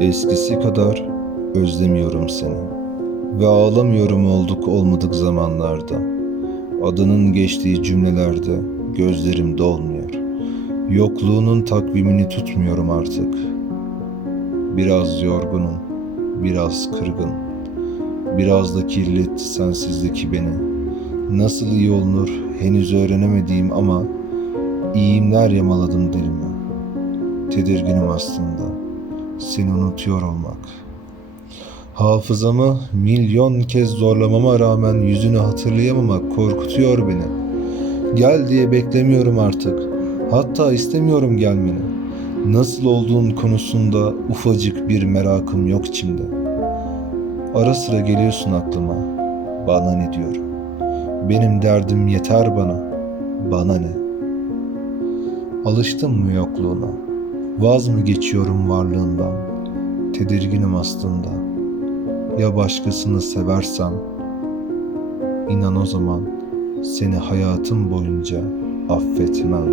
Eskisi kadar özlemiyorum seni. Ve ağlamıyorum olduk olmadık zamanlarda. Adının geçtiği cümlelerde gözlerim dolmuyor. Yokluğunun takvimini tutmuyorum artık. Biraz yorgunum, biraz kırgın. Biraz da kirletti sensizlik beni. Nasıl iyi olunur henüz öğrenemediğim ama iyimler yamaladım dilime. Tedirginim aslında seni unutuyor olmak. Hafızamı milyon kez zorlamama rağmen yüzünü hatırlayamamak korkutuyor beni. Gel diye beklemiyorum artık. Hatta istemiyorum gelmeni. Nasıl olduğun konusunda ufacık bir merakım yok içimde. Ara sıra geliyorsun aklıma. Bana ne diyorum. Benim derdim yeter bana. Bana ne? Alıştım mı yokluğuna? Vaz mı geçiyorum varlığından? Tedirginim aslında. Ya başkasını seversem? İnan o zaman seni hayatım boyunca affetmem.